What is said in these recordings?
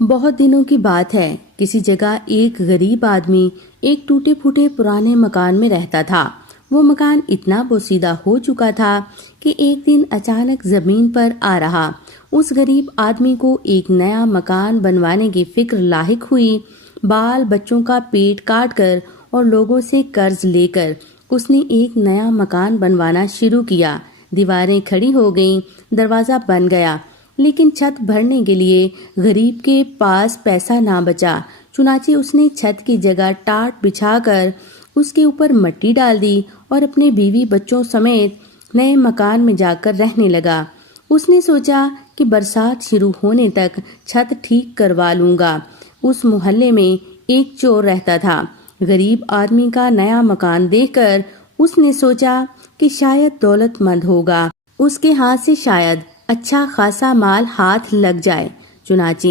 بہت دنوں کی بات ہے، کسی جگہ ایک غریب آدمی ایک ٹوٹے پھوٹے پرانے مکان میں رہتا تھا۔ وہ مکان اتنا بوسیدہ ہو چکا تھا کہ ایک دن اچانک زمین پر آ رہا۔ اس غریب آدمی کو ایک نیا مکان بنوانے کی فکر لاحق ہوئی۔ بال بچوں کا پیٹ کاٹ کر اور لوگوں سے قرض لے کر اس نے ایک نیا مکان بنوانا شروع کیا۔ دیواریں کھڑی ہو گئیں، دروازہ بن گیا، لیکن چھت بھرنے کے لیے غریب کے پاس پیسہ نہ بچا۔ چنانچہ اس نے چھت کی جگہ ٹاٹ بچھا کر اس کے اوپر مٹی ڈال دی اور اپنے بیوی بچوں سمیت نئے مکان میں جا کر رہنے لگا۔ اس نے سوچا کہ برسات شروع ہونے تک چھت ٹھیک کروا لوں گا۔ اس محلے میں ایک چور رہتا تھا۔ غریب آدمی کا نیا مکان دیکھ کر اس نے سوچا کہ شاید دولت مند ہوگا، اس کے ہاتھ سے شاید اچھا خاصا مال ہاتھ لگ جائے۔ چنانچہ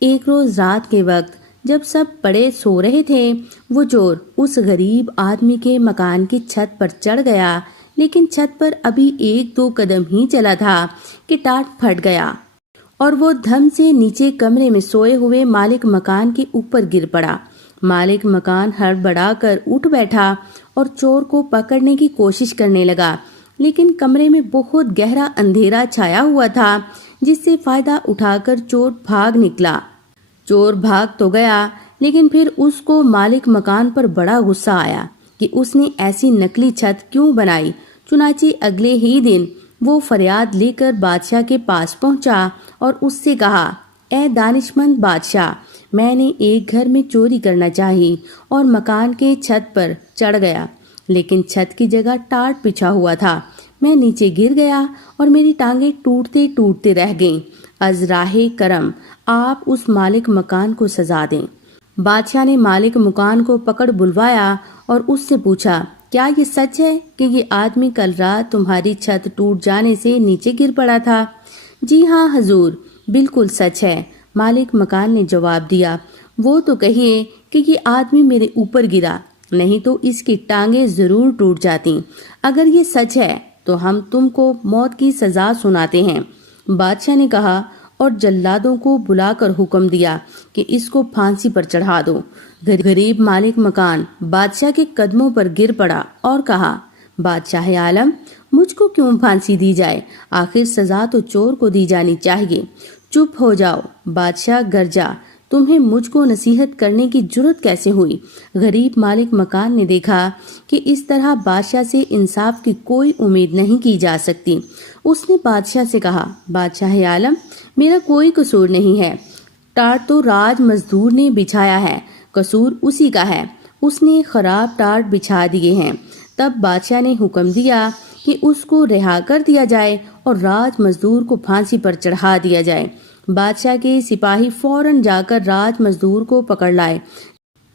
ایک روز رات کے وقت جب سب پڑے سو رہے تھے، وہ چور اس غریب آدمی کے مکان کی چھت پر چڑھ گیا، لیکن چھت پر ابھی ایک دو قدم ہی چلا تھا کہ ٹاٹ پھٹ گیا اور وہ دھم سے نیچے کمرے میں سوئے ہوئے مالک مکان کے اوپر گر پڑا۔ مالک مکان ہڑبڑا کر اٹھ بیٹھا اور چور کو پکڑنے کی کوشش کرنے لگا، لیکن کمرے میں بہت گہرا اندھیرا چھایا ہوا تھا، جس سے فائدہ اٹھا کر چور بھاگ نکلا۔ چور بھاگ تو گیا، لیکن پھر اس کو مالک مکان پر بڑا غصہ آیا کہ اس نے ایسی نکلی چھت کیوں بنائی۔ چنانچہ اگلے ہی دن وہ فریاد لے کر بادشاہ کے پاس پہنچا اور اس سے کہا، اے دانشمند بادشاہ، میں نے ایک گھر میں چوری کرنا چاہی اور مکان کے چھت پر چڑھ گیا، لیکن چھت کی جگہ ٹاٹ بچھا ہوا تھا۔ میں نیچے گر گیا اور میری ٹانگیں ٹوٹتے ٹوٹتے رہ گئیں۔ از راہ کرم آپ اس مالک مکان کو سزا دیں۔ بادشاہ نے مالک مکان کو پکڑ بلوایا اور اس سے پوچھا، کیا یہ سچ ہے کہ یہ آدمی کل رات تمہاری چھت ٹوٹ جانے سے نیچے گر پڑا تھا؟ جی ہاں حضور، بالکل سچ ہے، مالک مکان نے جواب دیا۔ وہ تو کہیے کہ یہ آدمی میرے اوپر گرا، نہیں تو اس کی ٹانگیں ضرور ٹوٹ جاتی۔ اگر یہ سچ ہے تو ہم تم کو موت کی سزا سناتے ہیں۔ بادشاہ نے کہا اور جلادوں کو بلا کر حکم دیا کہ اس کو پھانسی پر چڑھا دو۔ غریب مالک مکان بادشاہ کے قدموں پر گر پڑا اور کہا، بادشاہ عالم، مجھ کو کیوں پھانسی دی جائے؟ آخر سزا تو چور کو دی جانی چاہیے۔ چپ ہو جاؤ، بادشاہ گرجا، تمہیں مجھ کو نصیحت کرنے کی جرت کیسے ہوئی؟ غریب مالک مکان نے دیکھا کہ اس طرح بادشاہ سے انصاف کی کوئی امید نہیں کی جا سکتی۔ اس نے بادشاہ سے کہا، بادشاہ عالم، میرا کوئی قصور نہیں ہے، ٹاٹ تو راج مزدور نے بچھایا ہے، قصور اسی کا ہے، اس نے خراب ٹاٹ بچھا دیے ہیں۔ تب بادشاہ نے حکم دیا کہ اس کو رہا کر دیا جائے اور راج مزدور کو پھانسی پر چڑھا دیا جائے۔ بادشاہ کے سپاہی فوراً جا کر راج مزدور کو پکڑ لائے۔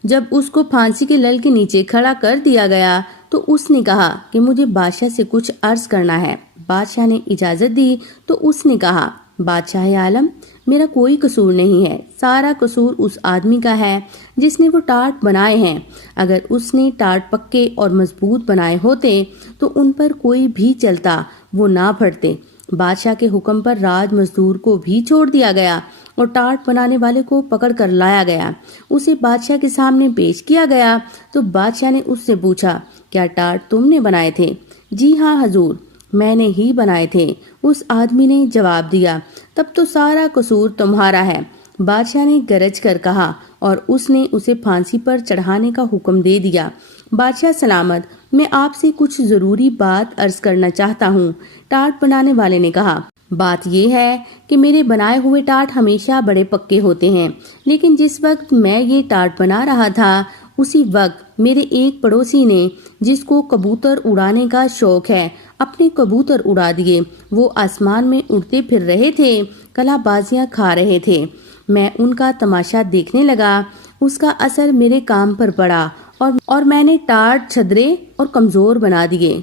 جب اس کو پھانسی کے لل کے نیچے کھڑا کر دیا گیا تو اس نے کہا کہ مجھے بادشاہ سے کچھ عرض کرنا ہے۔ بادشاہ نے اجازت دی تو اس نے کہا، بادشاہ عالم، میرا کوئی قصور نہیں ہے، سارا قصور اس آدمی کا ہے جس نے وہ ٹاٹ بنائے ہیں۔ اگر اس نے ٹاٹ پکے اور مضبوط بنائے ہوتے تو ان پر کوئی بھی چلتا وہ نہ پھٹتے۔ بادشاہ کے حکم پر راج مزدور کو بھی چھوڑ دیا گیا اور ٹاٹ بنانے والے کو پکڑ کر لایا گیا۔ اسے بادشاہ کے سامنے پیش کیا گیا تو بادشاہ نے اس سے پوچھا، کیا ٹاٹ تم نے بنائے تھے؟ جی ہاں حضور، میں نے ہی بنائے تھے، اس آدمی نے جواب دیا۔ تب تو سارا قصور تمہارا ہے، بادشاہ نے گرج کر کہا اور اس نے اسے پھانسی پر چڑھانے کا حکم دے دیا۔ بادشاہ سلامت، میں آپ سے کچھ ضروری بات عرض کرنا چاہتا ہوں۔ ٹاٹ بنانے والے نے کہا، بات یہ ہے کہ میرے بنائے ہوئے ٹاٹ ہمیشہ بڑے پکے ہوتے ہیں، لیکن جس وقت میں یہ ٹاٹ بنا رہا تھا اسی وقت میرے ایک پڑوسی نے، جس کو کبوتر اڑانے کا شوق ہے، اپنے کبوتر اڑا دیے۔ وہ آسمان میں اڑتے پھر رہے تھے، کلا بازیاں کھا رہے تھے۔ میں ان کا تماشا دیکھنے لگا، اس کا اثر میرے کام پر پڑا اور میں نے ٹاٹ چھدرے اور کمزور بنا دیے۔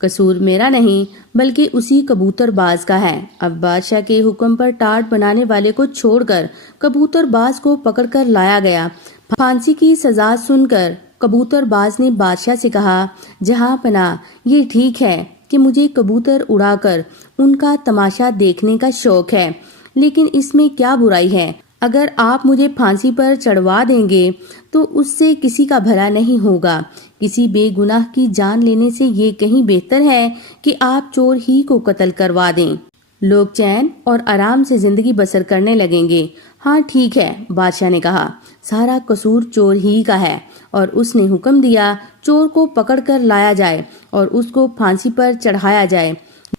قصور میرا نہیں بلکہ اسی کبوتر باز کا ہے۔ اب بادشاہ کے حکم پر ٹاٹ بنانے والے کو چھوڑ کر کبوتر باز کو پکڑ کر لایا گیا۔ پھانسی کی سزا سن کر کبوتر باز نے بادشاہ سے کہا، جہاں پناہ، یہ ٹھیک ہے کہ مجھے کبوتر اڑا کر ان کا تماشا دیکھنے کا شوق ہے، لیکن اس میں کیا برائی ہے؟ اگر آپ مجھے پھانسی پر چڑھوا دیں گے تو اس سے کسی کا بھلا نہیں ہوگا۔ کسی بے گناہ کی جان لینے سے یہ کہیں بہتر ہے کہ آپ چور ہی کو قتل کروا دیں۔ لوگ چین اور آرام سے زندگی بسر کرنے لگیں گے۔ ہاں ٹھیک ہے، بادشاہ نے کہا، سارا قصور چور ہی کا ہے۔ اور اس نے حکم دیا چور کو پکڑ کر لایا جائے اور اس کو پھانسی پر چڑھایا جائے۔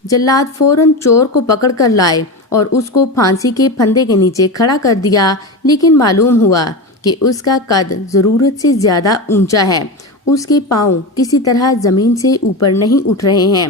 جلاد فوراً چور کو پکڑ کر لائے اور اس کو پھانسی کے پھندے کے نیچے کھڑا کر دیا، لیکن معلوم ہوا کہ اس کا قد ضرورت سے زیادہ اونچا ہے۔ اس کے پاؤں کسی طرح زمین سے اوپر نہیں اٹھ رہے ہیں۔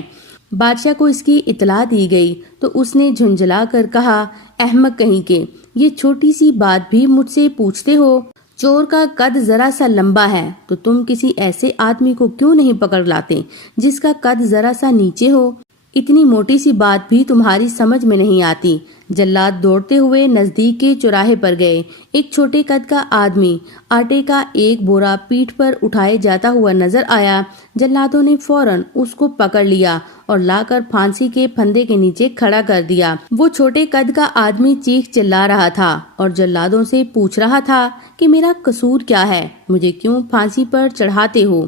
بادشاہ کو اس کی اطلاع دی گئی تو اس نے جھنجھلا کر کہا، احمق کہیں کے، یہ چھوٹی سی بات بھی مجھ سے پوچھتے ہو؟ چور کا قد ذرا سا لمبا ہے تو تم کسی ایسے آدمی کو کیوں نہیں پکڑ لاتے جس کا قد ذرا سا نیچے ہو؟ اتنی موٹی سی بات بھی تمہاری سمجھ میں نہیں آتی۔ جلاد دوڑتے ہوئے نزدیک کے چوراہے پر گئے۔ ایک چھوٹے قد کا آدمی آٹے کا ایک بورا پیٹھ پر اٹھائے جاتا ہوا نظر آیا۔ جلادوں نے فوراً اس کو پکڑ لیا اور لا کر پھانسی کے پھندے کے نیچے کھڑا کر دیا۔ وہ چھوٹے قد کا آدمی چیخ چلا رہا تھا اور جلادوں سے پوچھ رہا تھا کہ میرا قصور کیا ہے، مجھے کیوں پھانسی پر چڑھاتے ہو؟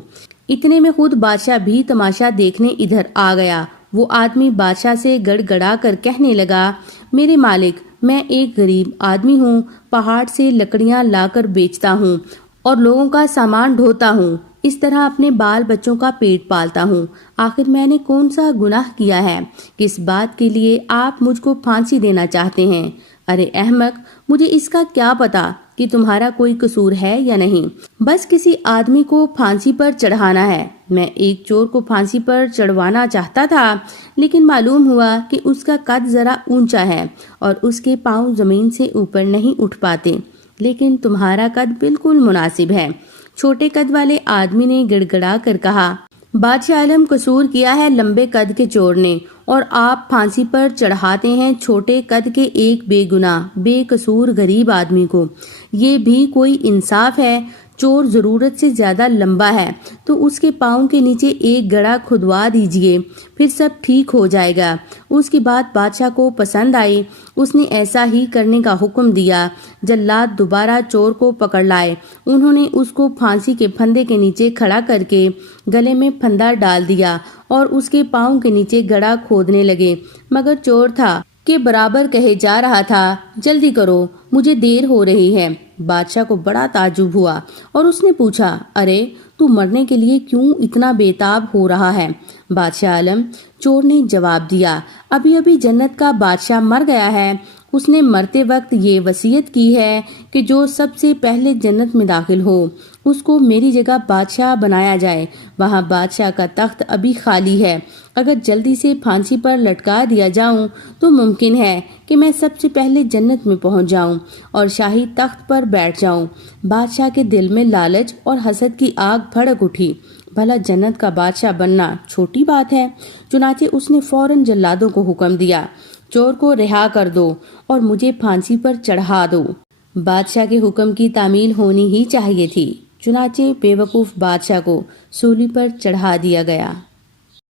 اتنے میں خود بادشاہ بھی تماشا دیکھنے ادھر آ گیا۔ وہ آدمی بادشاہ سے گڑ گڑا کر کہنے لگا، میرے مالک، میں ایک غریب آدمی ہوں، پہاڑ سے لکڑیاں لا کر بیچتا ہوں اور لوگوں کا سامان ڈھوتا ہوں، اس طرح اپنے بال بچوں کا پیٹ پالتا ہوں۔ آخر میں نے کون سا گناہ کیا ہے کہ اس بات کے لیے آپ مجھ کو پھانسی دینا چاہتے ہیں؟ ارے احمق، مجھے اس کا کیا پتا کہ تمہارا کوئی قصور ہے یا نہیں، بس کسی آدمی کو پھانسی پر چڑھانا ہے۔ میں ایک چور کو پھانسی پر چڑھوانا چاہتا تھا، لیکن معلوم ہوا کہ اس کا قد ذرا اونچا ہے اور اس کے پاؤں زمین سے اوپر نہیں اٹھ پاتے، لیکن تمہارا قد بالکل مناسب ہے۔ چھوٹے قد والے آدمی نے گڑ گڑا کر کہا، بادشاہ عالم، قصور کیا ہے لمبے قد کے چور نے، اور آپ پھانسی پر چڑھاتے ہیں چھوٹے قد کے ایک بے گناہ بے قصور غریب آدمی کو۔ یہ بھی کوئی انصاف ہے؟ چور ضرورت سے زیادہ لمبا ہے تو اس کے پاؤں کے نیچے ایک گڑھا کھدوا دیجئے، پھر سب ٹھیک ہو جائے گا۔ اس کی بات بادشاہ کو پسند آئی، اس نے ایسا ہی کرنے کا حکم دیا۔ جلاد دوبارہ چور کو پکڑ لائے۔ انہوں نے اس کو پھانسی کے پھندے کے نیچے کھڑا کر کے گلے میں پھندا ڈال دیا اور اس کے پاؤں کے نیچے گڑھا کھودنے لگے، مگر چور تھا کہ برابر کہے جا رہا تھا، جلدی کرو، مجھے دیر ہو رہی ہے۔ بادشاہ کو بڑا تعجب ہوا اور اس نے پوچھا، ارے تو مرنے کے لیے کیوں اتنا بےتاب ہو رہا ہے؟ بادشاہ عالم، چور نے جواب دیا، ابھی ابھی جنت کا بادشاہ مر گیا ہے۔ اس نے مرتے وقت یہ وصیت کی ہے کہ جو سب سے پہلے جنت میں داخل ہو اس کو میری جگہ بادشاہ بنایا جائے۔ وہاں بادشاہ کا تخت ابھی خالی ہے۔ اگر جلدی سے پھانسی پر لٹکا دیا جاؤں تو ممکن ہے کہ میں سب سے پہلے جنت میں پہنچ جاؤں اور شاہی تخت پر بیٹھ جاؤں۔ بادشاہ کے دل میں لالچ اور حسد کی آگ بھڑک اٹھی۔ بھلا جنت کا بادشاہ بننا چھوٹی بات ہے؟ چنانچہ اس نے فوراً جلادوں کو حکم دیا، چور کو رہا کر دو اور مجھے پھانسی پر چڑھا دو۔ بادشاہ کے حکم کی تعمیل ہونی ہی چاہیے تھی، چنانچہ بے وقوف بادشاہ کو سولی پر چڑھا دیا گیا۔